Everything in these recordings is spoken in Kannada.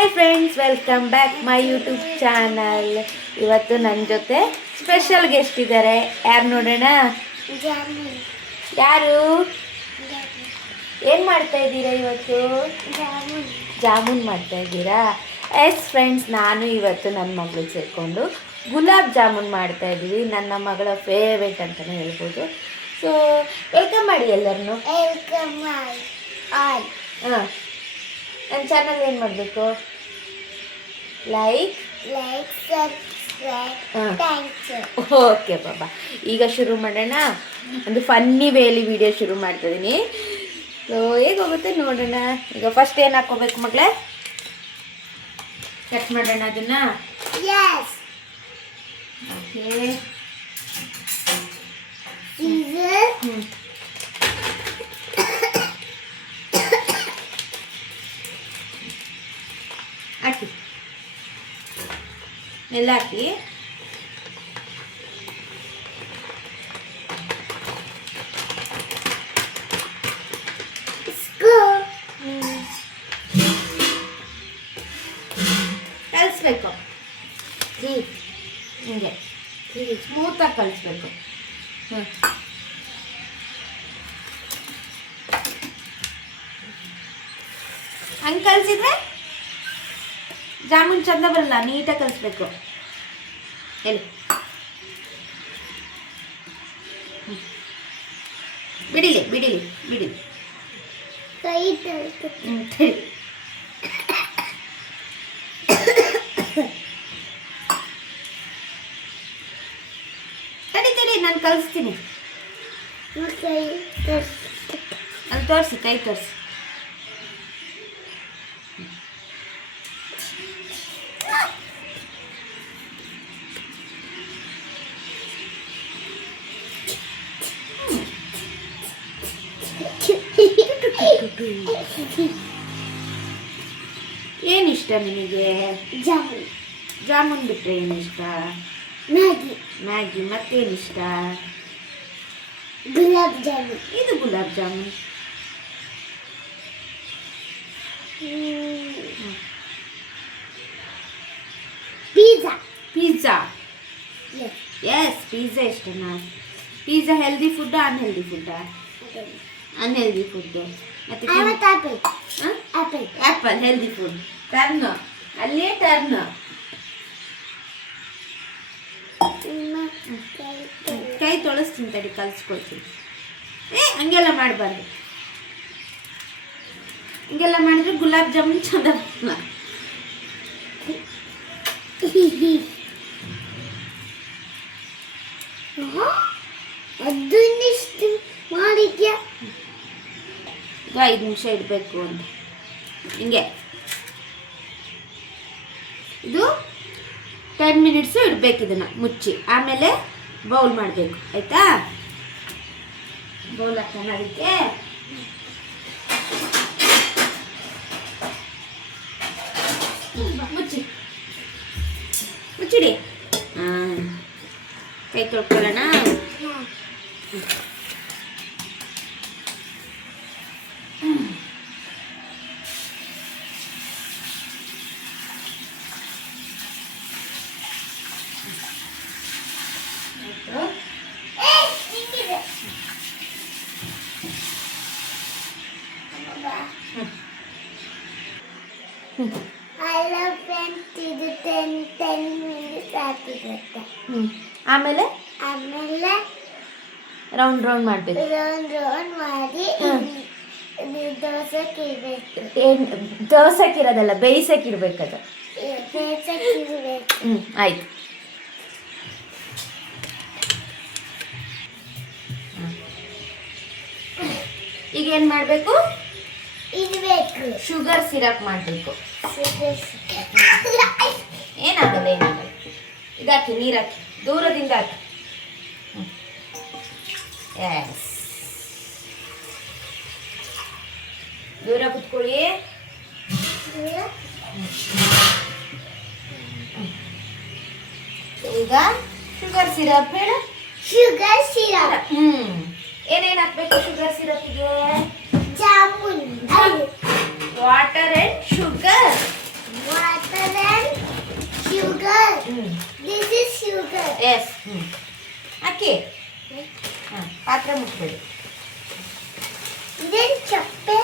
Hi friends, welcome back my YouTube channel. ಇವತ್ತು ನನ್ನ ಜೊತೆ ಸ್ಪೆಷಲ್ ಗೆಸ್ಟ್ ಇದ್ದಾರೆ. ಯಾರು ನೋಡೋಣ? ಯಾರು? ಏನು ಮಾಡ್ತಾ ಇದ್ದೀರಾ ಇವತ್ತು? ಜಾಮೂನ್ ಮಾಡ್ತಾ ಇದ್ದೀರಾ? ಎಸ್ ಫ್ರೆಂಡ್ಸ್, ನಾನು ಇವತ್ತು ನನ್ನ ಮಗಳು ಸೇರಿಕೊಂಡು ಗುಲಾಬ್ ಜಾಮೂನ್ ಮಾಡ್ತಾ ಇದ್ದೀವಿ. ನನ್ನ ಮಗಳ ಫೇವ್ರೇಟ್ ಅಂತಲೇ ಹೇಳ್ಬೋದು. ಸೊ ವೆಲ್ಕಮ್ ಮಾಡಿ ಎಲ್ಲರನ್ನು. ಹಾಂ, ನನ್ನ ಚಾನಲ್ ಏನು ಮಾಡಬೇಕು? ಲೈಕ್ ಓಕೆ ಬಾಬಾ. ಈಗ ಶುರು ಮಾಡೋಣ. ಒಂದು ಫನ್ನಿ ವೇಲಿ ವಿಡಿಯೋ ಶುರು ಮಾಡ್ತಿದ್ದೀನಿ. ಸೊ ಹೇಗೆ ಹೋಗುತ್ತೆ ನೋಡೋಣ. ಈಗ ಫಸ್ಟ್ ಏನು ಹಾಕೋಬೇಕು ಮಗಳೇ? ಕಟ್ ಮಾಡೋಣ ಅದನ್ನ. ಓಕೆ, ಹಾಕಿ ಎಲ್ಲ ಹಾಕಿ. ಕಲಿಸ್ಬೇಕು ಹಿಂಗೆ ಸ್ಮೂತಾಗಿ ಕಲಿಸ್ಬೇಕು. ಹಂಗೆ ಕಲಿಸಿದ್ರೆ ಜಾಮೂನ್ ಚಂದ ಬರಲ್ಲ. ನೀಟಾಗಿ ಕಲಿಸ್ಬೇಕು. ಹೇಳಿ, ಬಿಡಿಲಿ ಬಿಡಿಲಿ ಬಿಡಿಲಿ. ತಡಿ ತಡಿ, ನಾನು ಕಲಿಸ್ತೀನಿ. ಅಲ್ಲಿ ತೋರಿಸಿ, ಕೈ ತೋರಿಸಿ. ಏನಿಷ್ಟ ನಿನಗೆ? ಜಾಮೂನ್ ಬಿಟ್ಟರೆ ಏನಿಷ್ಟ? ಮ್ಯಾಗಿ. ಮತ್ತೇನಿಷ್ಟ? ಗುಲಾಬ್ ಜಾಮೂನ್. ಇದು gulab jamun. Pizza. S, pizza ಇಷ್ಟನಾ? Pizza healthy food, unhealthy food? Unhealthy food. ಮತ್ತೆ ಆ್ಯಪಲ್ ಹೆಲ್ದಿ ಫುಡ್. ಟರ್ನ್, ಅಲ್ಲೇ ಟರ್ನ್. ಕೈ ತೊಳಸ್ತೀನಿ ತಡಿ, ಕಲಿಸ್ಕೊಳ್ತೀನಿ. ಹಂಗೆಲ್ಲ ಮಾಡಬಾರ್ದು. ಹಂಗೆಲ್ಲ ಮಾಡಿದ್ರೆ ಗುಲಾಬ್ ಜಾಮೂನ್ ಚಂದ ಬರಲ್ಲ. ಅದನ್ನಿಷ್ಟು ಮಾಡಿದ್ಯಾ? ಈಗ 5 ನಿಮಿಷ ಇಡಬೇಕು ಅಂತ. ಹಿಂಗೆ ಇದು 10 ಮಿನಿಟ್ಸು ಇಡಬೇಕು. ಇದನ್ನು ಮುಚ್ಚಿ ಆಮೇಲೆ ಬೌಲ್ ಮಾಡಬೇಕು. ಆಯಿತಾ? ಬೌಲ್ ಹಾಕೋಣ ಅದಕ್ಕೆ. ಮುಚ್ಚಿ ಮುಚ್ಚಿಡಿ. ಹಾಂ, ಕೈ ತೊಳ್ಕೊಳ್ಳೋಣ. ಹಲೋ ಫ್ರೆಂಡ್ಸ್, ಇದು 10 ಮಿನಿಟ್ಸ್ ಆಗ್ತಿರುತ್ತೆ. ಆಮೇಲೆ ರೌಂಡ್ ಮಾಡಬೇಕು. ರೌಂಡ್ ಮಾಡಿ ದೋಸೆಗೆ ಇಡಬೇಕು. ದೋಸೆಕ್ಕಿರೋದಲ್ಲ, ಬೇಯಿಸಕ್ಕಿಡ್ಬೇಕದು. ಬೇಯಿಸಕ್ಕಿಡಬೇಕು. ಆಯ್ತು. ಈಗ ಏನು ಮಾಡಬೇಕು? ಇಡಬೇಕು. ಶುಗರ್ ಸಿರಪ್ ಮಾಡಬೇಕು. ಏನಾಗಲ್ಲ. ಇದಾಕಿ, ನೀರು ಹಾಕಿ, ದೂರದಿಂದ ಹಾಕಿ. ಎಸ್, ದೂರ ಕುತ್ಕೊಳ್ಳಿ. ಈಗ ಶುಗರ್ ಸಿರಪ್ ಹೇಳು. Sugar syrup. ಏನೇನು ಹಾಕ್ಬೇಕು ಶುಗರ್ ಸಿರಪ್ಗೆ? Jamun. Water and sugar. Yes ಹಾಕಿ. ಹಾಂ, ಪಾತ್ರೆ ಮುಟ್ಬೇಡಿ. ಇದೇನು ಚಪ್ಪೆ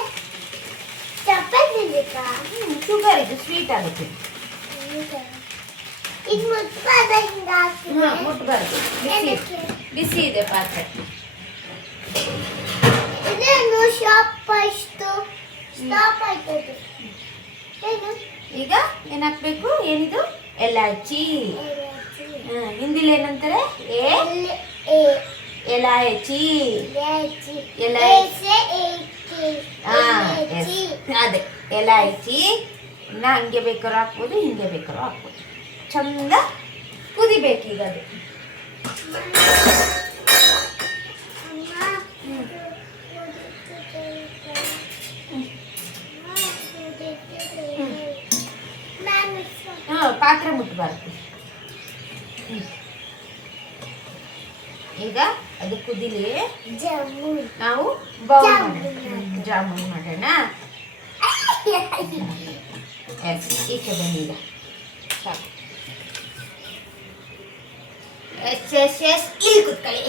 ಚಪ್ಪೆ ತಿನ್ಬೇಕಾ? ಶುಗರ್ ಇದು ಸ್ವೀಟ್ ಆಗುತ್ತೆ. ಇದು ಮುಟ್ಬಾರ್ದ ಹಿಂಗ ಹಾಂ, ಮುಟ್ಬಾರ್ದು. ಬಿಸಿ ಬಿಸಿ ಇದೆ ಪಾತ್ರೆ. ಇದೇನು ಶಾಪ್ ಇಷ್ಟು ಸ್ಟಾಪ್ ಆಯ್ತದು. ಏನು ಈಗ ಏನು ಹಾಕ್ಬೇಕು? ಏನಿದು? ಎಲಾಚಿ. ಹಿಂದಿಲಿ ಏನಂತಾರೆ? ಎಲಾಚಿ. ಅದೇ ಎಲಾಚಿ. ಇನ್ನು ಹಂಗೆ ಬೇಕಾದ್ರೂ ಹಾಕ್ಬೋದು, ಹಿಂಗೆ ಬೇಕಾದ್ರೂ ಹಾಕ್ಬೋದು. ಚಂದ ಕುದಿಬೇಕು ಈಗ ಅದು. ಪಾತ್ರೆ ಮುಟ್ಬಾರ್ದು. ಈಗ ಅದು ಕುದಿಲಿ, ನಾವು ಬೌಲ್ ಜಾಮೂನ್ ಮಾಡೋಣ. ಎಸ್, ಈಚೆ ಬನ್ನಿ ಈಗ. ಸಾಕು. ಎಸ್ ಎಸ್ ಎಸ್, ಇಲ್ಲಿ ಕುತ್ಕೊಳ್ಳಿ.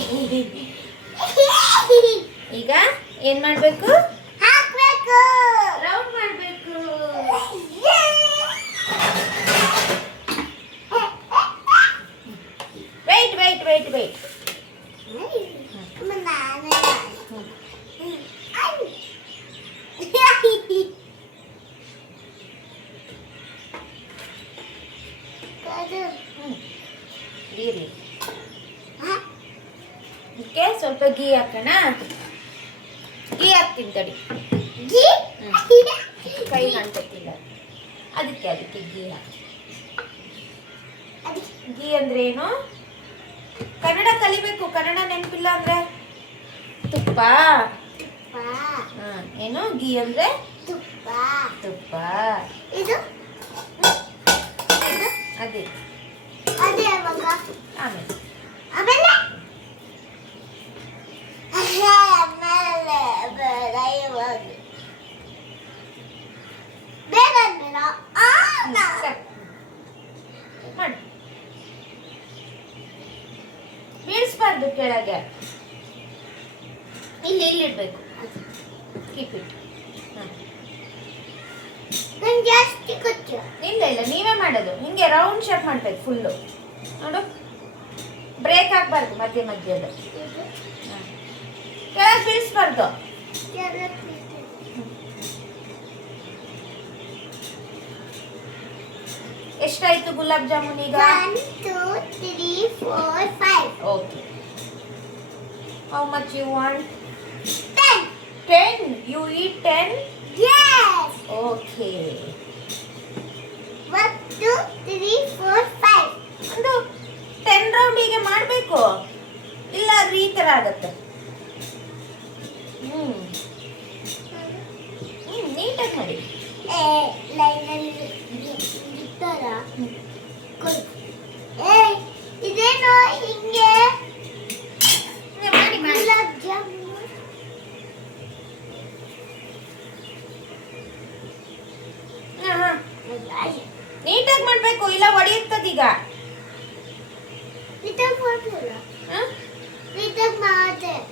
ಈಗ ಏನ್ ಮಾಡ್ಬೇಕು? ಹಾಕ್ಬೇಕು. ರೌಂಡ್ ಮಾಡ್ಬೇಕು. Wait wait wait wait. ಇರಲಿ. ಇದಕ್ಕೆ ಸ್ವಲ್ಪ ಗೀ ಹಾಕೋಣ. ಗೀ ಹಾಕ್ತೀನಿ ತಡಿ. ಕೈ ಕಾಣ್ತಿಲ್ಲ, ಅದಕ್ಕೆ ಗೀ ಹಾಕಿ. ಗೀ ಅಂದ್ರೆ ಏನು? ಕನ್ನಡ ಕಲಿಬೇಕು. ಕನ್ನಡ ನೆನಪಿಲ್ಲ ಅಂದ್ರೆ ತುಪ್ಪ. ಏನು ಗೀ ಅಂದ್ರೆ? ತುಪ್ಪ. ತುಪ್ಪ. ಇದು ಅದೇ ಅದೇ ಯಾವಾಗ? ಆಮೇಲೆ ಆಮೇಲೆ ಆಮೇಲೆ ಬೇಡ ಇವಾಗ. ಬೇಡ ಬೇಡ. ಮಾಡಿ. ಬೀಳಿಸ್ಬಾರ್ದು ಕೆಳಗೆ. ಇಲ್ಲಿಡ್ಬೇಕು. Keep it. ನಂಗೆ ಜಾಸ್ತಿ ಗೊತ್ತು. ಇಲ್ಲ ಇಲ್ಲ, ನೀವೇ ಮಾಡೋದು. ಹಿಂಗೆ ರೌಂಡ್ ಶೇಪ್ ಮಾಡ್ಬೇಕು ಫುಲ್ಲು. ನೋಡು, ಬ್ರೇಕ್ ಹಾಕ್ಬಾರ್ದು ಮಧ್ಯೆ ಮಧ್ಯದ. ಕೆಳಗೆ ಬೀಳಿಸ್ಬಾರ್ದು. ಎಷ್ಟಾಯ್ತು ಗುಲಾಬ್ ಜಾಮೂನ್ ಈಗ? 1 2 3 4 5. Okay. How much you want? 10. 10. You eat 10? Yes. Okay. 1 2 3 4 5. ಒಂದು 10 ರೌಂಡ್ ಹೀಗೆ ಮಾಡಬೇಕು. ಇಲ್ಲ ಆದ್ರೆ ಈ ಥರ ಆಗತ್ತೆ. ನೀಟಾಗಿ ಮಾಡಿ. ಲೈನಲ್ಲಿ ಇರ್ತಾರ. ಇದೇನೋ ಹಿಂಗೆ ಮಾಡಿ ಮಾಡಿ. ಗುಲಾಬ್ ಜಾಮೂನ್. ನೀಟಾಗಿ ಮಾಡಬೇಕು, ಇಲ್ಲ ಒಡೆಯುತ್ತದೀಗ.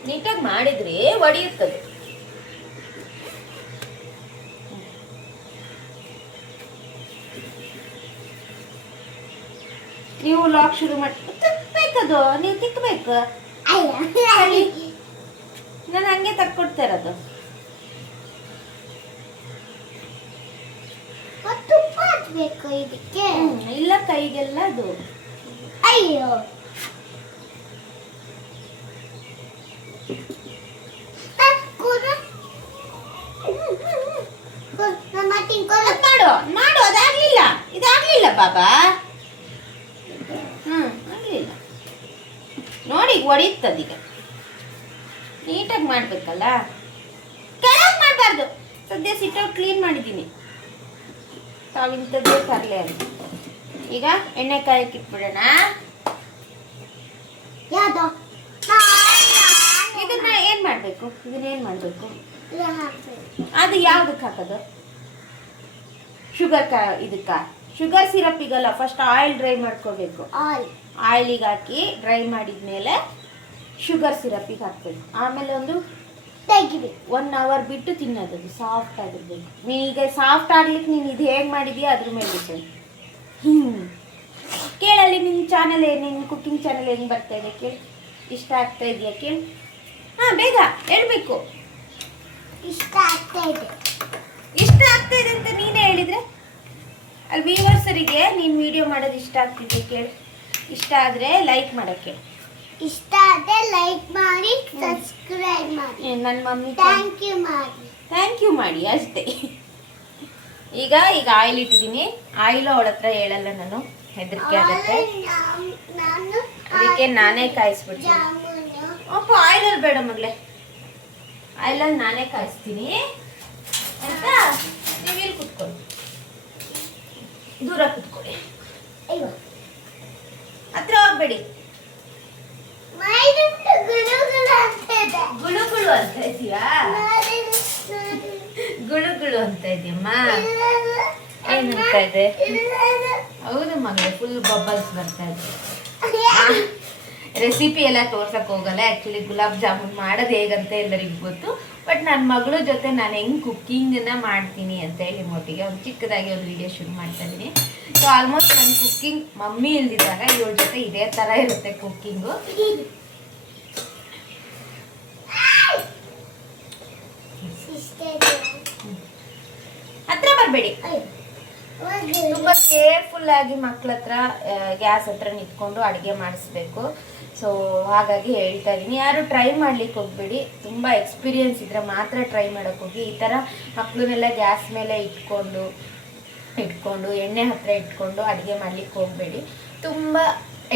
ನೀಟಾಗಿ ಮಾಡಿದ್ರೆ ಒಡೆಯುತ್ತದೆ. ನೀವು ಲಾಕ್ ಶುರು ಮಾಡಿ. ತಿಕ್ಕಬೇಕದು, ನೀವು ತಿಕ್ಕಬೇಕು. ನಾನು ಹಂಗೆ ತಕ್ಕೊಡ್ತಾ ಇರೋದು. ತುಪ್ಪ ಹಚ್ಬೇಕು ಇದಕ್ಕೆ. ಇಲ್ಲ, ಕೈಗೆಲ್ಲ ಅದು. ಅಯ್ಯೋ, ಮಾಡು ಮಾಡು. ಅದಾಗ್ಲಿಲ್ಲ, ಇದಾಗ್ಲಿಲ್ಲ ಬಾಬಾ. ಆಗ್ಲಿಲ್ಲ ನೋಡಿ, ಒಡೆಯುತ್ತದೀಗ. ನೀಟಾಗಿ ಮಾಡ್ಬೇಕಲ್ಲ, ಕೆಳಗೆ ಮಾಡಬಾರ್ದು. ಸದ್ಯ ಸಿಟ್ಔಟ್ ಕ್ಲೀನ್ ಮಾಡಿದ್ದೀನಿ. ತಾವಿಂಥದ್ದೇ ತರಲೆ ಅಂತ. ಈಗ ಎಣ್ಣೆ ಕಾಯಕ್ಕೆ ಇಟ್ಬಿಡೋಣ. ಇದನ್ನ ಏನ್ ಮಾಡ್ಬೇಕು? ಅದು ಯಾವ್ದಕ್ಕೆ ಹಾಕೋದು? ಶುಗರ್ ಇದಕ್ಕ ಶುಗರ್ ಸಿರಪ್ ಈಗಲ್ಲ, ಫಸ್ಟ್ ಆಯಿಲ್ ಡ್ರೈ ಮಾಡ್ಕೋಬೇಕು. ಆಯಿಲಿಗೆ ಹಾಕಿ ಡ್ರೈ ಮಾಡಿದ್ಮೇಲೆ ಶುಗರ್ ಸಿರಪಿಗೆ ಹಾಕ್ಬೇಕು. ಆಮೇಲೆ ಒಂದು ತೆಗಿಬೇಕು. 1 ಅವರ್ ಬಿಟ್ಟು ತಿನ್ನೋದು, ಸಾಫ್ಟ್ ಆಗಿರ್ಬೇಕು. ನೀನೀಗ ಸಾಫ್ಟ್ ಆಗ್ಲಿಕ್ಕೆ ನೀನು ಇದು ಹೇಗೆ ಮಾಡಿದೀಯ ಅದ್ರ ಮೇಲೆ ಡಿಪೆಂಡ್. ಕೇಳಲ್ಲಿ ನಿನ್ನ ಚಾನಲ್ ನಿನ್ನ ಕುಕ್ಕಿಂಗ್ ಚಾನಲ್ ಹೆಂಗೆ ಬರ್ತಾ ಇದೆ ಕೇಳಿ, ಇಷ್ಟ ಆಗ್ತಾ ಇದೆಯಾ ಕೇಳಿ. ಹಾಂ ಬೇಗ ಹೇಳ್ಬೇಕು. ಇಷ್ಟ ಆಗ್ತಾ ಇದೆ. ಇಷ್ಟ ಆಗ್ತಾ ಇದೆ ಅಂತ ನೀನೇ ಹೇಳಿದರೆ ಅಲ್ಲಿ ವ್ಯೂವರ್ಸರಿಗೆ ನೀನು ವಿಡಿಯೋ ಮಾಡೋದು ಇಷ್ಟ ಆಗ್ತಿದೆ ಕೇಳಿ. ಇಷ್ಟ ಆದರೆ ಲೈಕ್ ಮಾಡೋಕ್ಕೆ, ಇಷ್ಟ ಆದ್ರೆ ಲೈಕ್ ಮಾಡಿ, ಸಬ್ಸ್ಕ್ರೈಬ್ ಮಾಡಿ, ನನ್ನ ಮಮ್ಮಿ ಥ್ಯಾಂಕ್ ಯು ಮಾಡಿ ಅಷ್ಟೇ. ಈಗ ಆಯಿಲ್ ಇಟ್ಟಿದ್ದೀನಿ. ಆಯಿಲು ಅವಳ ಹತ್ರ ಹೇಳಲ್ಲ ನಾನು, ಹೆದರಿಕೆ ಆಗುತ್ತೆ. ನಾನು ಅದಕ್ಕೆ ನಾನೇ ಕಾಯಿಸ್ಬಿಡ್ತೀನಿ. ಜಾಮೂನು ಅಪ್ಪ ಆಯಿಲಲ್ಲಿ ಬೇಡ ಮಗಳೇ, ಆಯಿಲಲ್ಲಿ ನಾನೇ ಕಾಯಿಸ್ತೀನಿ ಅಂತ. ನೀವು ಇಲ್ಲಿ ಕುತ್ಕೊಳ್ಳಿ, ದೂರ ಕುತ್ಕೊಳ್ಳಿ, ಅಯ್ಯೋ ಹತ್ರ ಹೋಗ್ಬೇಡಿ. ಮೈದುಂಟು ಗುಳುಗುಳು ಅಂತ ಇದೆ. ಗುಳುಗುಳು ಅಂತ ಇದೀಯಾ? ಗುಳುಗುಳು ಅಂತ ಇದೆಯಮ್ಮ. ಏನಂತ ಇದೆ? ಹೌದು ಮಗಳೇ, ಫುಲ್ ಬಬಲ್ಸ್ ಬರ್ತಾ ಇದೆ. ರೆಸಿಪಿ ಎಲ್ಲ ತೋರ್ಸಕ್ ಹೋಗಲ್ಲ. ಆ್ಯಕ್ಚುಲಿ ಗುಲಾಬ್ ಜಾಮೂನ್ ಮಾಡೋದು ಹೇಗಂತ ಎಲ್ಲರಿಗೂ ಗೊತ್ತು. ಬಟ್ ನನ್ನ ಮಗಳ ಜೊತೆ ನಾನು ಹೆಂಗೆ ಕುಕ್ಕಿಂಗನ್ನ ಮಾಡ್ತೀನಿ ಅಂತ ಹೇಳಿ ಮೊಟ್ಟಿಗೆ ಒಂದು ಚಿಕ್ಕದಾಗಿ ಒಂದು ವಿಡಿಯೋ ಶುರು ಮಾಡ್ತಾ ಇದ್ದೀನಿ. ಸೊ ಆಲ್ಮೋಸ್ಟ್ ನನ್ನ ಕುಕ್ಕಿಂಗ್ ಮಮ್ಮಿ ಇಲ್ದಿದ್ದಾಗ ಇವಳ ಜೊತೆ ಇದೇ ಥರ ಇರುತ್ತೆ ಕುಕ್ಕಿಂಗು. ಹತ್ರ ಬರಬೇಡಿ. ತುಂಬ ಕೇರ್ಫುಲ್ ಆಗಿ ಮಕ್ಳ ಹತ್ರ ಗ್ಯಾಸ್ ಹತ್ರ ನಿಂತ್ಕೊಂಡು ಅಡುಗೆ ಮಾಡಿಸ್ಬೇಕು. ಸೊ ಹಾಗಾಗಿ ಹೇಳ್ತಾ ಇದ್ದೀನಿ, ಯಾರು ಟ್ರೈ ಮಾಡ್ಲಿಕ್ಕೆ ಹೋಗ್ಬೇಡಿ. ತುಂಬ ಎಕ್ಸ್ಪೀರಿಯನ್ಸ್ ಇದ್ರೆ ಮಾತ್ರ ಟ್ರೈ ಮಾಡೋಕ್ಕೆ ಹೋಗಿ. ಈ ಥರ ಮಕ್ಕಳನ್ನೆಲ್ಲ ಗ್ಯಾಸ್ ಮೇಲೆ ಇಟ್ಕೊಂಡು ಎಣ್ಣೆ ಹತ್ರ ಇಟ್ಕೊಂಡು ಅಡುಗೆ ಮಾಡ್ಲಿಕ್ಕೆ ಹೋಗಬೇಡಿ. ತುಂಬ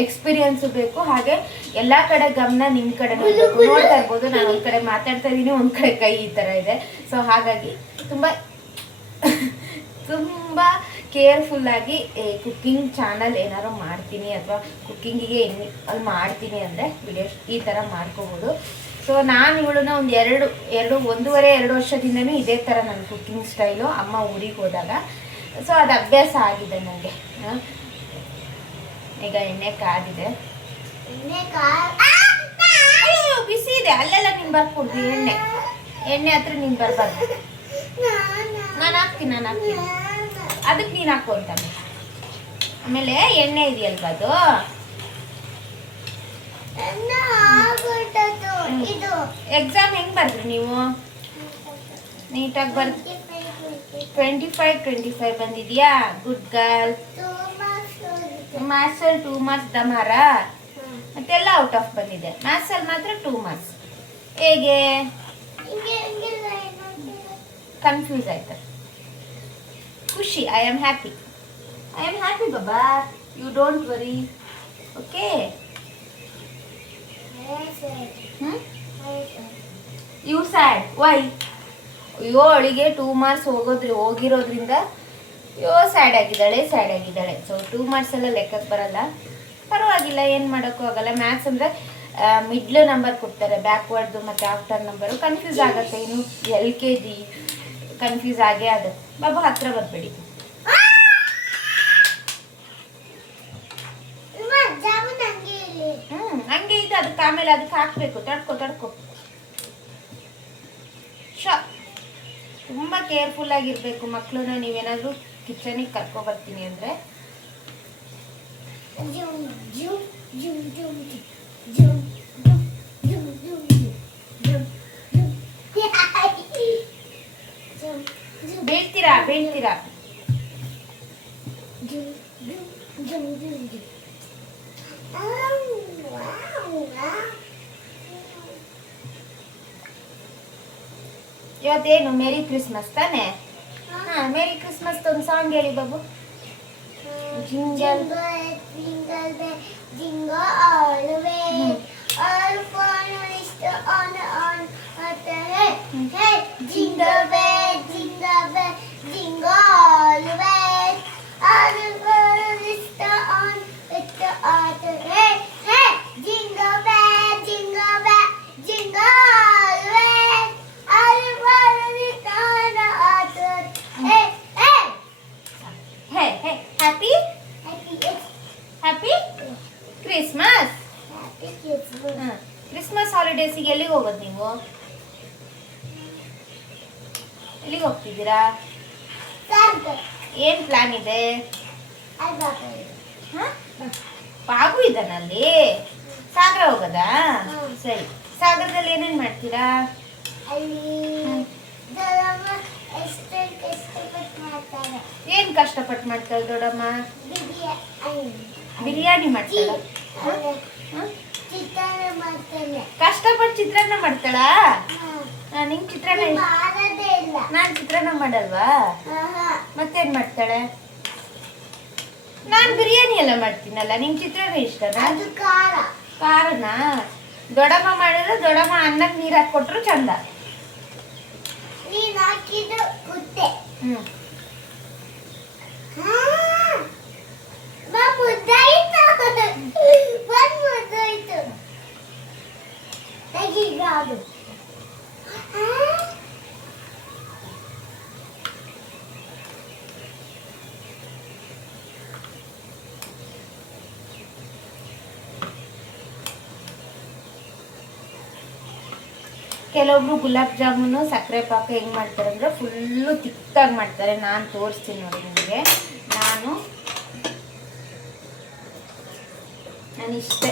ಎಕ್ಸ್ಪೀರಿಯನ್ಸು ಬೇಕು. ಹಾಗೆ ಎಲ್ಲ ಕಡೆ ಗಮನ ನಿಮ್ಮ ಕಡೆ ನೋಡ್ತಾ ಇರ್ಬೋದು. ನಾನು ಒಂದು ಕಡೆ ಮಾತಾಡ್ತಾ ಇದ್ದೀನಿ, ಒಂದು ಕಡೆ ಕೈ ಈ ಥರ ಇದೆ. ಸೊ ಹಾಗಾಗಿ ತುಂಬ ಕೇರ್ಫುಲ್ಲಾಗಿ ಕುಕ್ಕಿಂಗ್ ಚಾನಲ್ ಏನಾರು ಮಾಡ್ತೀನಿ ಅಥವಾ ಕುಕ್ಕಿಂಗಿಗೆ ಅಲ್ಲಿ ಮಾಡ್ತೀನಿ ಅಂದರೆ ವಿಡಿಯೋ ಈ ಥರ ಮಾಡ್ಕೋಬೋದು. ಸೊ ನಾನು ಇವಳನ್ನ ಒಂದೂವರೆ 2 ವರ್ಷದಿಂದನೂ ಇದೇ ಥರ ನನ್ನ ಕುಕ್ಕಿಂಗ್ ಸ್ಟೈಲು. ಅಮ್ಮ ಊರಿಗೆ ಹೋದಾಗ ಸೊ ಅದು ಅಭ್ಯಾಸ ಆಗಿದೆ ನನಗೆ. ಈಗ ಎಣ್ಣೆ ಕಾದಿದೆ, ಅಯ್ಯೋ ಬಿಸಿ ಇದೆ, ಅಲ್ಲೆಲ್ಲ ನೀನು ಬರ್ಕೊಡ್ತೀನಿ. ಎಣ್ಣೆ ಹತ್ರ ನೀನು ಬರಬಾರ್ದು. ನಾನು ಹಾಕ್ತೀನಿ ಅದಕ್ಕೆ ನೀನು ಹಾಕೊಂತಾನೆ. ಆಮೇಲೆ ಎಣ್ಣೆ ಇದೆಯಲ್ವ ಅದು ಎಕ್ಸಾಮ್ ಹೆಂಗೆ ಬರ್ದ್ರಿ ನೀವು? ನೀಟಾಗಿ ಬರ್ದು 25 ಬಂದಿದ್ಯಾ? Good girl. ಮ್ಯಾಥ್ಸಲ್ಲಿ 2 ಮಾರ್ಕ್ಸ್ ದಮಾರ, ಮತ್ತೆಲ್ಲ ಔಟ್ ಆಫ್ ಬಂದಿದೆ. ಮ್ಯಾಥ್ಸಲ್ಲಿ ಮಾತ್ರ 2 ಮಾರ್ಕ್ಸ್. ಹೇಗೆ ಕನ್ಫ್ಯೂಸ್ ಆಯ್ತು? ಖುಷಿ. ಐ ಆಮ್ ಹ್ಯಾಪಿ ಬಾಬಾ. You don't worry, okay? You sad why? ಅಯ್ಯೋ ಅವಳಿಗೆ 2 ಮಾರ್ಕ್ಸ್ ಹೋಗಿರೋದ್ರಿಂದ ಸ್ಯಾಡ್ ಆಗಿದ್ದಾಳೆ. ಸೊ 2 ಮಾರ್ಕ್ಸ್ ಎಲ್ಲ ಲೆಕ್ಕಕ್ಕೆ ಬರಲ್ಲ, ಪರವಾಗಿಲ್ಲ, ಏನು ಮಾಡೋಕ್ಕೂ ಆಗಲ್ಲ. ಮ್ಯಾಥ್ಸ್ ಅಂದರೆ ಮಿಡ್ಲ್ ನಂಬರ್ ಕೊಡ್ತಾರೆ, ಬ್ಯಾಕ್ವರ್ಡ್ದು ಮತ್ತು ಆಫ್ಟರ್ ನಂಬರು. ಕನ್ಫ್ಯೂಸ್ ಆಗುತ್ತೆ. ಇನ್ನು LKG ಕನ್ಫ್ಯೂಸ್ ಆಗೇ ಆಗುತ್ತೆ. ಬಾಬಾ ಹತ್ರ ಬರಬೇಡಿ. ಹಂಗೆ ಇದೆ. ಅದಕ್ಕೆ ಆಮೇಲೆ ಅದಕ್ಕೆ ಹಾಕಬೇಕು. ತಡ್ಕೊ. ತುಂಬ ಕೇರ್ಫುಲ್ ಆಗಿರ್ಬೇಕು. ಮಕ್ಕಳನ್ನ ನೀವೇನಾದರೂ ಕಿಚನಿಗೆ ಕರ್ಕೊಬರ್ತೀನಿ ಅಂದರೆ ಬೀಳ್ತೀರಾ. ಇವತ್ತೇನು ಮೇರಿ ಕ್ರಿಸ್ಮಸ್ ತಾನೆ? ಹಾಂ, ಮೇರಿ ಕ್ರಿಸ್ಮಸ್ ಒಂದು ಸಾಂಗ್ ಹೇಳಿ Babu. Jingle jingle all the way, all fun is on the hey, hey, jingle bell, jingle all the way, all fun is on with the other hey, hey, jingle bell, jingle all the way, all fun is on the other hey, hey, happy happy Christmas. Christmas. Happy Christmas. Christmas ಹಾಲಿಡೇಸಿಗೆ ಎಲ್ಲಿಗೆ ಹೋಗೋದು ನೀವು? ಎಲ್ಲಿಗೆ ಹೋಗ್ತಿದ್ದೀರಾ? ಏನು ಪ್ಲಾನ್ ಇದೆ? ಪಾಗು ಇದ್ದಾನಲ್ಲಿ. ಸಾಗರ ಹೋಗೋದಾ? ಸರಿ. ಸಾಗರದಲ್ಲಿ ಏನೇನು ಮಾಡ್ತೀರಾ? ಏನು ಕಷ್ಟಪಟ್ಟು ಮಾಡ್ತಾರೆ ದೊಡ್ಡಮ್ಮ? ಬಿರಿಯಾನಿ ಮಾಡ್ತಾಳ. ಕಷ್ಟಪಟ್ಟು ಚಿತ್ರಾನ್ನ ಮಾಡ್ತಾಳಾ? ನಿಂಗೆ ಚಿತ್ರಾನ್ನ ನಾನು ಚಿತ್ರಾನ್ನ ಮಾಡಲ್ವಾ? ಮತ್ತೇನು ಮಾಡ್ತಾಳೆ? ನಾನು ಬಿರಿಯಾನಿ ಎಲ್ಲ ಮಾಡ್ತೀನಲ್ಲ, ನಿಂಗೆ ಚಿತ್ರಾನ್ನ ಇಷ್ಟನಾ? ಖಾರನಾ? ದೊಡ್ಡಮ್ಮ ಮಾಡಿದ್ರೆ ದೊಡ್ಡಮ್ಮ ಅನ್ನಕ್ಕೆ ನೀರು ಹಾಕ್ಕೊಟ್ರು ಚಂದ. ಹ್ಞೂ ಕೆಲವೊಬ್ರು ಗುಲಾಬ್ ಜಾಮೂನು ಸಕ್ಕರೆ ಪಾಕ ಹೆಂಗೆ ಮಾಡ್ತಾರೆ ಅಂದರೆ ಫುಲ್ಲು ತಿಕ್ಕಾಗಿ ಮಾಡ್ತಾರೆ. ನಾನು ತೋರಿಸ್ತೀನಿ ನೋಡಿ ನಿಮಗೆ. ನಾನು ಇಷ್ಟೇ,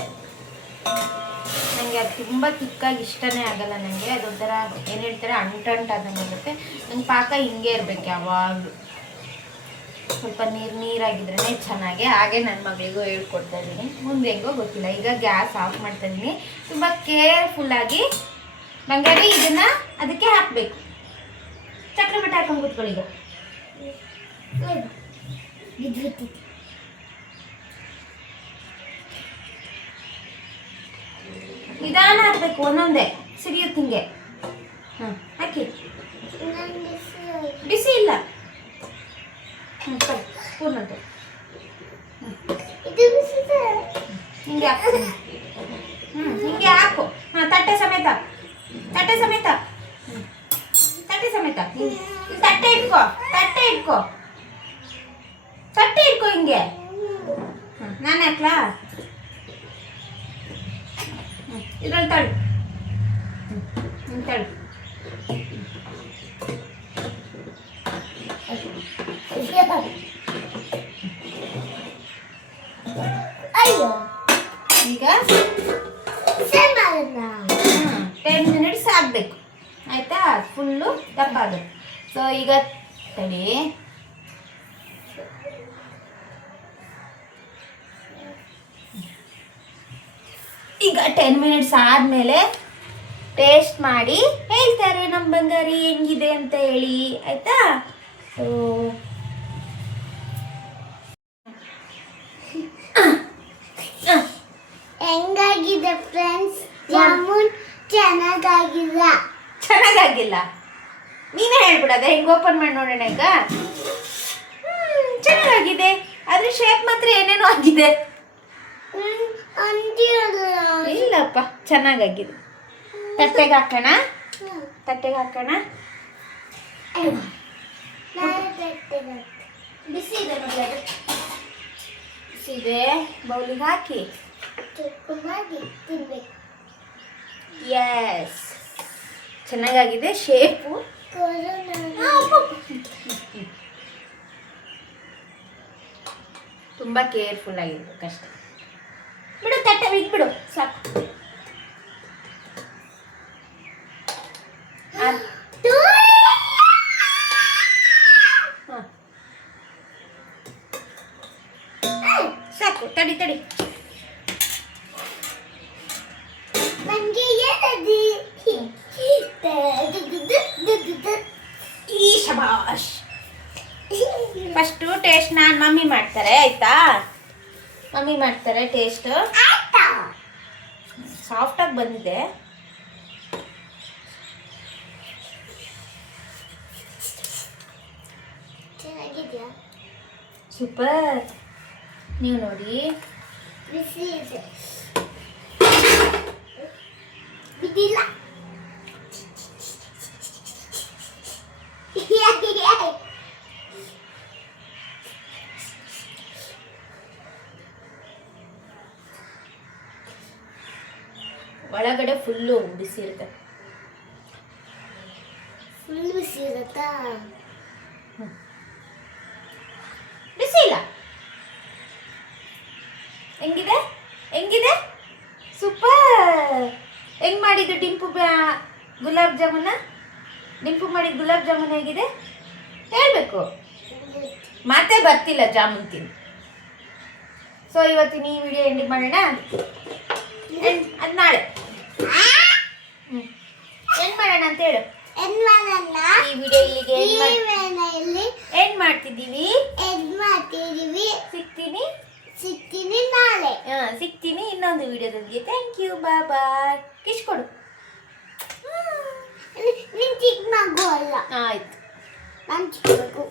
ನನಗೆ ಅದು ತುಂಬ ತಿಕ್ಕಾಗಿ ಇಷ್ಟನೇ ಆಗಲ್ಲ. ನನಗೆ ಅದೊಂಥರ ಏನು ಹೇಳ್ತಾರೆ ಅಂಟಂಟಾದಂಗೆ ಆಗುತ್ತೆ. ನಂಗೆ ಪಾಕ ಹಿಂಗೆ ಇರಬೇಕು ಯಾವಾಗಲೂ, ಸ್ವಲ್ಪ ನೀರಾಗಿದ್ರೇ ಚೆನ್ನಾಗಿ. ಹಾಗೆ ನನ್ನ ಮಗಳಿಗೂ ಹೇಳ್ಕೊಡ್ತಾ ಇದ್ದೀನಿ. ಮುಂದೆ ಹೆಂಗೋ ಗೊತ್ತಿಲ್ಲ. ಈಗ ಗ್ಯಾಸ್ ಆಫ್ ಮಾಡ್ತಾ ಇದ್ದೀನಿ. ತುಂಬ ಕೇರ್ಫುಲ್ಲಾಗಿ ಬಂಗಾರಿ ಇದನ್ನ ಅದಕ್ಕೆ ಹಾಕಬೇಕು. ಚಕ್ರ ಬಟ್ಟೆ ಹಾಕೊಂಡು ಕೂತ್ಕೊಳ್ಳಿ. ಈಗ ನಿಧಾನ ಹಾಕ್ಬೇಕು, ಒಂದೊಂದೇ ಸಿಡಿಯುತ್ತೆ ಹಿಂಗೆ. ಹಾಕಿ. ಬಿಸಿ ಇಲ್ಲ. ಸ್ಪೂನ್ ಹಿಂಗೆ ಹಾಕು. ಹಿಂಗೆ ಹಾಕು. ತಟ್ಟೆ ಸಮೇತ ತಟ್ಟೆ ಸಮೇತ ತಟ್ಟೆ ಇಟ್ಕೋ. ಹಿಂಗೆ. ನಾನು ಹಾಕ್ಲಾ? ಇದ್ರಲ್ಲಿ ತಳ್ಳು. ತಳ್ಳು. ಈಗ 10 ಮಿನಿಟ್ಸ್ ಆಗಬೇಕು, ಆಯ್ತಾ? ಫುಲ್ಲು ದಪ್ಪ ಆಗುತ್ತೆ. ಸೊ ಈಗ ತಡಿ, ಈಗ 10 ಮಿನಿಟ್ಸ್ ಆದಮೇಲೆ ಟೇಸ್ಟ್ ಮಾಡಿ ಹೇಳ್ತಾರೆ ನಮ್ಮ ಬಂಗಾರಿ ಹೆಂಗಿದೆ ಅಂತ ಹೇಳಿ, ಆಯ್ತಾ? So ಹೆಂಗಾಗಿದೆ friends? ಜಾಮೂನ್ ಚೆನ್ನಾಗಿಲ್ಲ. ನೀನೇ ಹೇಳ್ಬಿಡದ ಹೆಂಗೆ ಓಪನ್ ಮಾಡಿ ನೋಡೋಣ. ಈಗ ಚೆನ್ನಾಗಿದೆ, ಆದ್ರೆ ಶೇಪ್ ಮಾತ್ರ ಏನೇನೋ ಆಗಿದೆ. ಇಲ್ಲಪ್ಪ, ಚೆನ್ನಾಗಾಗಿದೆ. ತಟ್ಟೆಗೆ ಹಾಕೋಣ. ಬಿಸಿ ಇದೆ ನೋಡಿ, ಅದು ಬಿಸಿ ಇದೆ. ಬೌಲಿಗೆ ಹಾಕಿ ತಿನ್ಬೇಕು. ಯಸ್, ಚೆನ್ನಾಗಾಗಿದೆ ಶೇಪು. ತುಂಬ ಕೇರ್ಫುಲ್ ಆಗಿರ್ಬೇಕು ಅಷ್ಟೇ. ಬಿಡು, ತಟ್ಟೆ ಬಿಟ್ಬಿಡು ಸಾಕು. ಸಾಕು, ತಡಿ. ಈ ಶಬಾಷ್. ಫಸ್ಟು ಟೇಸ್ಟ್ ಮಮ್ಮಿ ಮಾಡ್ತಾರೆ, ಆಯ್ತಾ? ಮಮ್ಮಿ ಮಾಡ್ತಾರೆ ಟೇಸ್ಟ್. ಸಾಫ್ಟಾಗಿ ಬಂದಿದೆ. ಸೂಪರ್. ನೀವು ನೋಡಿ, ಬಿಸಿ ಇದೆ. ಬಿದ್ದಿಲ್ಲ. ಒಳಗಡೆ ಫುಲ್ಲು ಬಿಸಿ ಇರುತ್ತೆ. ಫುಲ್ ಬಿಸಿ ಇರುತ್ತಾ? ಬಿಸಿ ಇಲ್ಲ. ಹೆಂಗಿದೆ ಹೆಂಗಿದೆ? ಸೂಪರ್. ಹೆಂಗ್ ಮಾಡಿದ್ದು ಡಿಂಪು ಗುಲಾಬ್ ಜಾಮೂನ? ಡಿಂಪು ಮಾಡಿದ ಗುಲಾಬ್ ಜಾಮೂನ್ ಹೇಗಿದೆ ಹೇಳ್ಬೇಕು. ಮಾತೇ ಬರ್ತಿಲ್ಲ ಜಾಮೂನ್ ತಿಂದು. ಸೊ ಇವತ್ತಿನ ಈ ವಿಡಿಯೋ ಎಂಡಿಂಗ್ ಮಾಡೋಣ. ಅದು ನಾಳೆ ಏನ್ ಮಾಡೋಣ ಅಂತ ಹೇಳು. ಈ ವಿಡಿಯೋ ಇಲ್ಲಿಗೆ ಎಂಡ್ ಮಾಡ್ತಿದ್ದೀವಿ. ಸಿಗ್ತೀನಿ ನಾಳೆ. ಸಿಗ್ತೀನಿ ಇನ್ನೊಂದು ವಿಡಿಯೋದೊಂದಿಗೆ. ಥ್ಯಾಂಕ್ ಯು, ಬಾಯ್. ಕಿಶ್ ಕೊಡು. ನಿನ್ ಚಿಕ್ಕ ಮಗು ಅಲ್ಲ, ಆಯ್ತು. ನಾನು ಚಿಕ್ಕ ಮಗು.